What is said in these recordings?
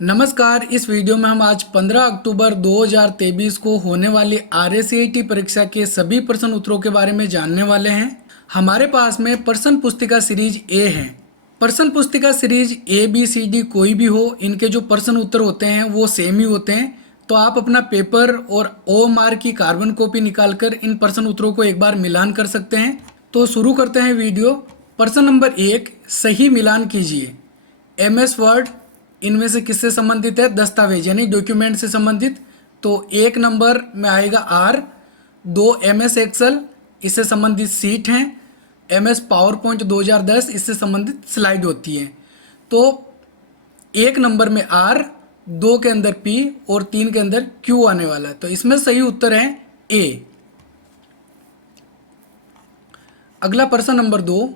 नमस्कार। इस वीडियो में हम आज 15 अक्टूबर 2023 को होने वाली RACIT परीक्षा के सभी प्रश्न उत्तरों के बारे में जानने वाले हैं। हमारे पास में प्रश्न पुस्तिका सीरीज ए है। प्रश्न पुस्तिका series A B C D कोई भी हो, इनके जो प्रश्न उत्तर होते हैं वो सेम ही होते हैं। तो आप अपना पेपर और OMR की कार्बन कॉपी निकालकर इन प्रश्न उत्तरों को एक बार मिलान कर सकते हैं। तो शुरू करते हैं वीडियो। प्रश्न नंबर 1, सही मिलान कीजिए। MS वर्ड इनमें से किससे संबंधित है? दस्तावेज यानी डॉक्यूमेंट से संबंधित। तो 1 नंबर में आएगा R। 2 MS एक्सेल, इससे संबंधित सीट हैं। MS पावर पॉइंट 2010, इससे संबंधित स्लाइड होती है। तो 1 नंबर में R, 2 के अंदर P और 3 के अंदर Q आने वाला है। तो इसमें सही उत्तर है A। अगला प्रश्न नंबर 2,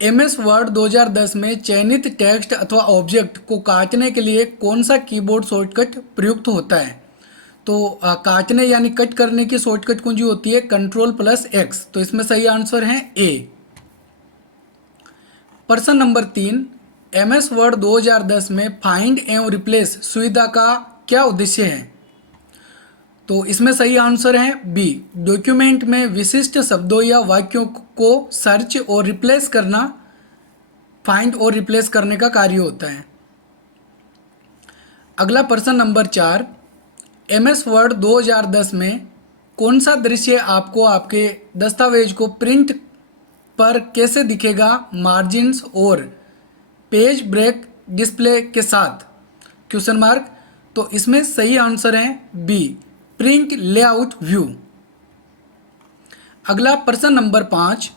MS वर्ड 2010 में चयनित टेक्स्ट अथवा ऑब्जेक्ट को काटने के लिए कौन सा कीबोर्ड शॉर्टकट प्रयुक्त होता है? तो काटने यानी कट करने की शॉर्टकट कुंजी होती है Ctrl+X। तो इसमें सही आंसर है A। प्रश्न नंबर 3, MS वर्ड 2010 में फाइंड एवं रिप्लेस सुविधा का क्या उद्देश्य है? तो इसमें सही आंसर है बी। डॉक्यूमेंट में विशिष्ट शब्दों या वाक्यों को सर्च और रिप्लेस करना, फाइंड और रिप्लेस करने का कार्य होता है। अगला प्रश्न नंबर 4, MS वर्ड 2010 में कौन सा दृश्य आपको आपके दस्तावेज को प्रिंट पर कैसे दिखेगा? मार्जिन्स और पेज ब्रेक डिस्प्ले के साथ? Question mark. तो इसमें सही आंसर है बी, प्रिंट लेआउट व्यू। अगला प्रश्न नंबर 5,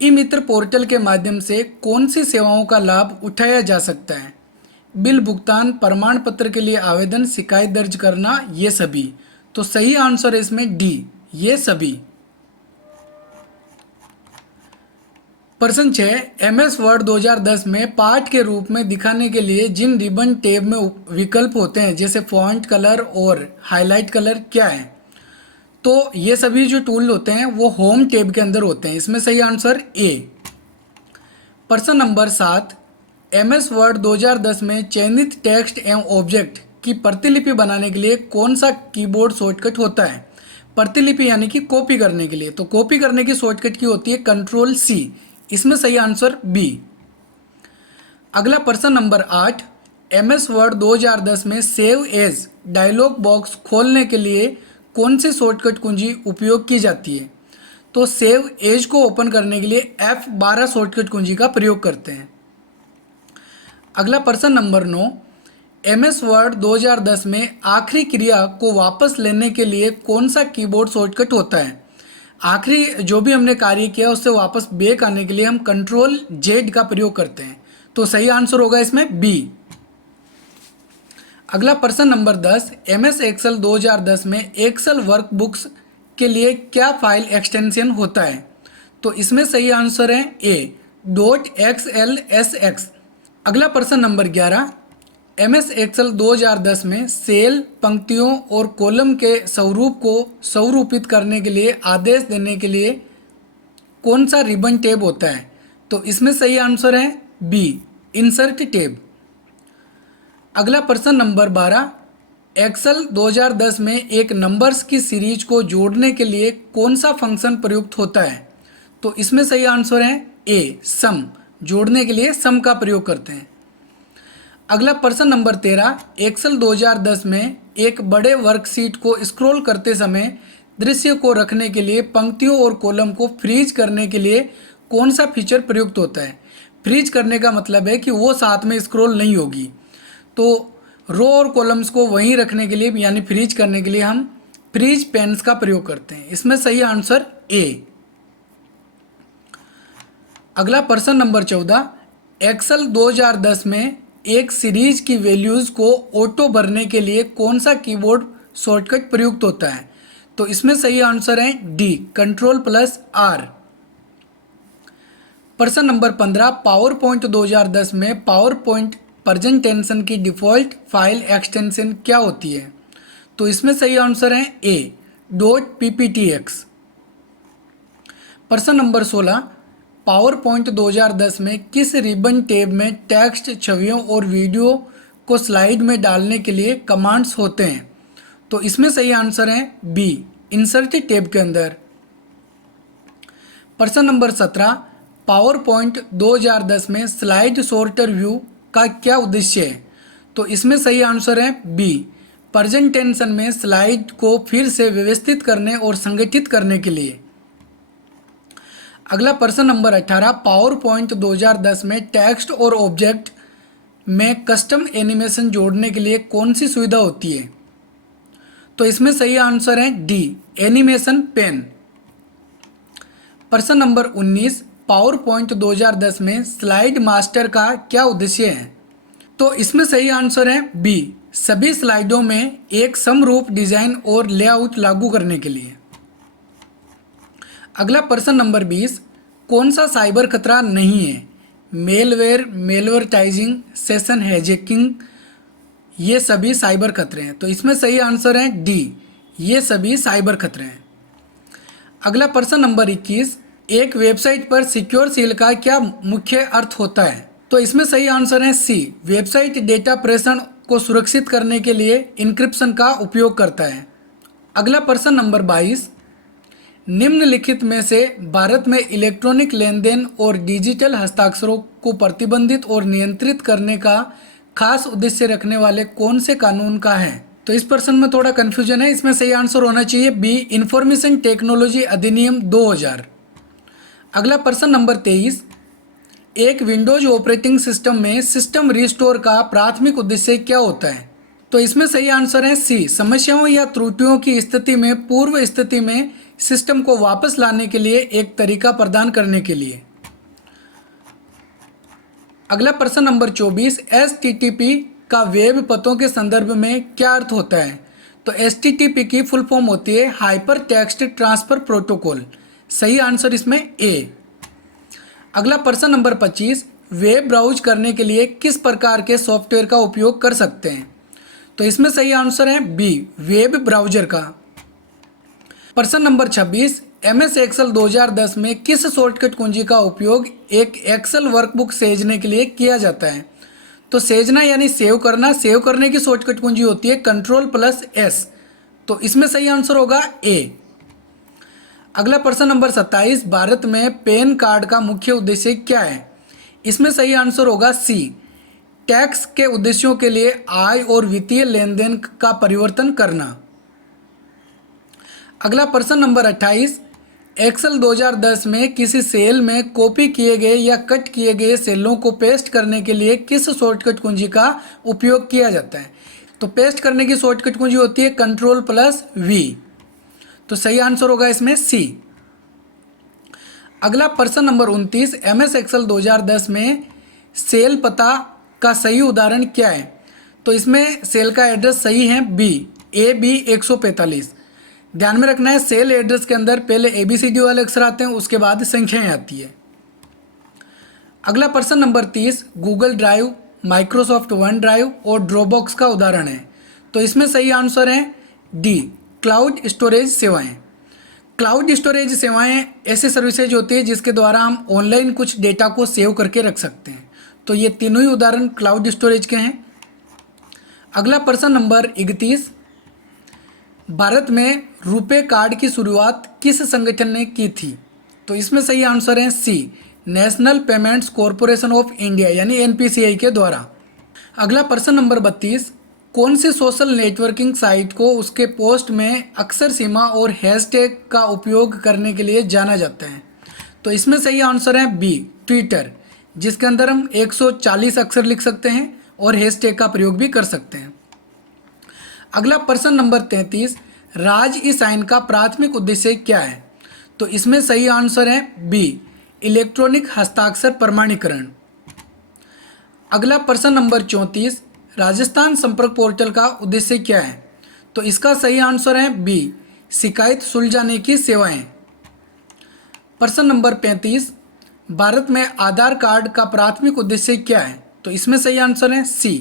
ई मित्र पोर्टल के माध्यम से कौन सी सेवाओं का लाभ उठाया जा सकता है? बिल भुगतान, प्रमाण पत्र के लिए आवेदन, शिकायत दर्ज करना, ये सभी। तो सही आंसर है इसमें डी, ये सभी। प्रश्न 6, MS वर्ड 2010 में पाठ के रूप में दिखाने के लिए जिन रिबन टैब में विकल्प होते हैं जैसे फॉन्ट कलर और हाईलाइट कलर, क्या है? तो ये सभी जो टूल होते हैं वो होम टैब के अंदर होते हैं। इसमें सही आंसर ए। प्रश्न नंबर 7, MS वर्ड 2010 में चयनित टेक्स्ट एवं ऑब्जेक्ट की प्रतिलिपि बनाने के लिए कौन सा कीबोर्ड शॉर्टकट होता है? प्रतिलिपि यानी कि कॉपी करने के लिए। तो कॉपी करने की शॉर्टकट की होती है Ctrl+C। इसमें सही आंसर बी। अगला प्रश्न नंबर 8, MS वर्ड 2010 में सेव एज डायलॉग बॉक्स खोलने के लिए कौन सी शॉर्टकट कुंजी उपयोग की जाती है? तो सेव एज को ओपन करने के लिए F12 शॉर्टकट कुंजी का प्रयोग करते हैं। अगला प्रश्न नंबर 9, MS वर्ड 2010 में आखिरी क्रिया को वापस लेने के लिए कौन सा कीबोर्ड शॉर्टकट होता है? आखिरी जो भी हमने कार्य किया उससे वापस बैक आने के लिए हम Ctrl+Z का प्रयोग करते हैं। तो सही आंसर होगा इसमें बी। अगला प्रश्न नंबर 10, MS एक्सेल 2010 में एक्सेल वर्कबुक्स के लिए क्या फाइल एक्सटेंशन होता है? तो इसमें सही आंसर है ए, .xlsx। अगला प्रश्न नंबर 11, MS एक्सेल 2010 में सेल, पंक्तियों और कॉलम के स्वरूप को स्वरूपित करने के लिए आदेश देने के लिए कौन सा रिबन टैब होता है? तो इसमें सही आंसर है बी, इंसर्ट टैब। अगला प्रश्न नंबर 12, एक्सेल 2010 में एक नंबर्स की सीरीज को जोड़ने के लिए कौन सा फंक्शन प्रयुक्त होता है? तो इसमें सही आंसर है ए, सम। जोड़ने के लिए सम का प्रयोग करते हैं। अगला प्रश्न नंबर 13, एक्सेल 2010 में एक बड़े वर्कशीट को स्क्रॉल करते समय दृश्य को रखने के लिए पंक्तियों और कॉलम को फ्रीज करने के लिए कौन सा फीचर प्रयुक्त होता है? फ्रीज करने का मतलब है कि वो साथ में स्क्रॉल नहीं होगी। तो रो और कॉलम्स को वहीं रखने के लिए यानी फ्रीज करने के लिए हम फ्रीज पेन्स का प्रयोग करते हैं। इसमें सही आंसर ए। अगला प्रश्न नंबर 14, एक्सेल 2010 में एक सीरीज की वैल्यूज को ऑटो भरने के लिए कौन सा कीबोर्ड शॉर्टकट प्रयुक्त होता है? तो इसमें सही आंसर है डी, Ctrl+R। प्रश्न नंबर 15, पावर पॉइंट 2010 में पावर पॉइंट प्रेजेंटेशन की डिफ़ॉल्ट फाइल एक्सटेंशन क्या होती है? तो इसमें सही आंसर है ए, .pptx। प्रश्न नंबर 16, पावर पॉइंट 2010 में किस रिबन टैब में टेक्स्ट, छवियों और वीडियो को स्लाइड में डालने के लिए कमांड्स होते हैं? तो इसमें सही आंसर है बी, इंसर्ट टैब के अंदर। प्रश्न नंबर 17, पावर पॉइंट 2010 में स्लाइड सॉर्टर व्यू का क्या उद्देश्य है? तो इसमें सही आंसर है बी, प्रेजेंटेशन में स्लाइड को फिर से व्यवस्थित करने और संगठित करने के लिए। अगला प्रश्न नंबर 18, पावर पॉइंट 2010 में टेक्स्ट और ऑब्जेक्ट में कस्टम एनिमेशन जोड़ने के लिए कौन सी सुविधा होती है? तो इसमें सही आंसर है डी, एनिमेशन पेन। प्रश्न नंबर 19, पावर पॉइंट 2010 में स्लाइड मास्टर का क्या उद्देश्य है? तो इसमें सही आंसर है बी, सभी स्लाइडों में एक समरूप डिजाइन और लेआउट लागू करने के लिए। अगला प्रश्न नंबर 20, कौन सा साइबर खतरा नहीं है? मेलवेयर, मेलवर्टाइजिंग, सेशन हैजैकिंग, ये सभी साइबर खतरे हैं। तो इसमें सही आंसर है डी, ये सभी साइबर खतरे हैं। अगला प्रश्न नंबर 21, एक वेबसाइट पर सिक्योर सील का क्या मुख्य अर्थ होता है? तो इसमें सही आंसर है सी, वेबसाइट डेटा प्रेषण को सुरक्षित करने के लिए इंक्रिप्शन का उपयोग करता है। अगला प्रश्न नंबर 22, निम्नलिखित में से भारत में इलेक्ट्रॉनिक लेन देन और डिजिटल हस्ताक्षरों को प्रतिबंधित और नियंत्रित करने का खास उद्देश्य रखने वाले कौन से कानून का है? तो इस प्रश्न में थोड़ा कन्फ्यूजन है, इसमें सही आंसर होना चाहिए बी, इंफॉर्मेशन टेक्नोलॉजी अधिनियम 2000। अगला प्रश्न नंबर 23, एक विंडोज ऑपरेटिंग सिस्टम में सिस्टम रिस्टोर का प्राथमिक उद्देश्य क्या होता है? तो इसमें सही आंसर है सी, समस्याओं या त्रुटियों की स्थिति में पूर्व स्थिति में सिस्टम को वापस लाने के लिए एक तरीका प्रदान करने के लिए। अगला प्रश्न नंबर 24, HTTP का वेब पतों के संदर्भ में क्या अर्थ होता है? तो HTTP की फुल फॉर्म होती है हाइपर टेक्स्ट ट्रांसफर प्रोटोकॉल। सही आंसर इसमें ए। अगला प्रश्न नंबर 25, वेब ब्राउज करने के लिए किस प्रकार के सॉफ्टवेयर का उपयोग कर सकते हैं? तो इसमें सही आंसर है बी, वेब ब्राउजर का। प्रश्न नंबर 26, MS एक्सेल 2010 में किस शॉर्टकट कुंजी का उपयोग एक एक्सेल वर्कबुक सहेजने के लिए किया जाता है? तो सहेजना यानी सेव करना, सेव करने की शॉर्टकट कुंजी होती है Ctrl+S। तो इसमें सही आंसर होगा ए। अगला प्रश्न नंबर 27, भारत में पैन कार्ड का मुख्य उद्देश्य क्या है? इसमें सही आंसर होगा सी, टैक्स के उद्देश्यों के लिए आय और वित्तीय लेन देन का परिवर्तन करना। अगला प्रश्न नंबर 28, एक्सेल 2010 में किसी सेल में कॉपी किए गए या कट किए गए सेलों को पेस्ट करने के लिए किस शॉर्टकट कुंजी का उपयोग किया जाता है? तो पेस्ट करने की शॉर्टकट कुंजी होती है Ctrl+V। तो सही आंसर होगा इसमें सी। अगला प्रश्न नंबर 29, MS एक्सेल 2010 में सेल पता का सही उदाहरण क्या है? तो इसमें सेल का एड्रेस सही है बी, AB 145। ध्यान में रखना है, सेल एड्रेस के अंदर पहले ABCD वाले अक्षर आते हैं, उसके बाद संख्याएं आती है। अगला प्रश्न number 30, Google drive, Microsoft one drive और ड्रॉपबॉक्स का उदाहरण है। तो इसमें सही आंसर है डी, क्लाउड स्टोरेज सेवाएं। क्लाउड स्टोरेज सेवाएं ऐसी सर्विसेज होती है जिसके द्वारा हम ऑनलाइन कुछ डेटा को सेव करके रख सकते हैं। तो ये तीनों ही उदाहरण क्लाउड स्टोरेज के हैं। अगला प्रश्न नंबर 31, भारत में रुपे कार्ड की शुरुआत किस संगठन ने की थी? तो इसमें सही आंसर है C, national payments corporation of India यानी NPCI के द्वारा। अगला प्रश्न नंबर 32, कौन सी सोशल नेटवर्किंग साइट को उसके पोस्ट में अक्षर सीमा और हैशटैग का उपयोग करने के लिए जाना जाता है? तो इसमें सही आंसर है बी, ट्विटर, जिसके अंदर हम 140 अक्षर लिख सकते हैं और हैशटैग का प्रयोग भी कर सकते हैं। अगला प्रश्न नंबर 33, राज ई साइन का प्राथमिक उद्देश्य क्या है? तो इसमें सही आंसर है बी, इलेक्ट्रॉनिक हस्ताक्षर प्रमाणीकरण। अगला प्रश्न नंबर 34, राजस्थान संपर्क पोर्टल का उद्देश्य क्या है? तो इसका सही आंसर है बी, शिकायत सुलझाने की सेवाएं। प्रश्न नंबर 35, भारत में आधार कार्ड का प्राथमिक उद्देश्य क्या है? तो इसमें सही आंसर है सी,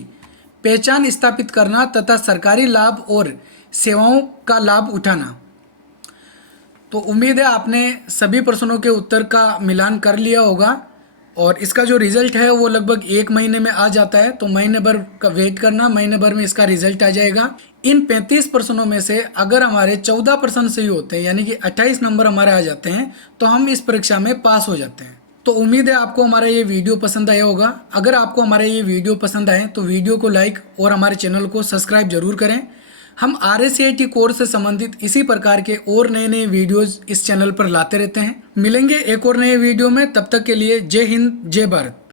पहचान स्थापित करना तथा सरकारी लाभ और सेवाओं का लाभ उठाना। तो उम्मीद है आपने सभी प्रश्नों के उत्तर का मिलान कर लिया होगा और इसका जो रिजल्ट है वो लगभग 1 महीने में आ जाता है, तो महीने भर का वेट करना, महीने भर में इसका रिजल्ट आ जाएगा। इन 35 प्रश्नों में से अगर हमारे 14 प्रश्न सही होते हैं यानी कि 28 नंबर हमारे आ जाते हैं तो हम इस परीक्षा में पास हो जाते हैं। तो उम्मीद है आपको हमारा ये वीडियो पसंद आया होगा। अगर आपको हमारा ये वीडियो पसंद आए तो वीडियो को लाइक और हमारे चैनल को सब्सक्राइब जरूर करें। हम RSCIT कोर्स से संबंधित इसी प्रकार के और नए नए वीडियोस इस चैनल पर लाते रहते हैं। मिलेंगे एक और नए वीडियो में, तब तक के लिए जय हिंद जय भारत।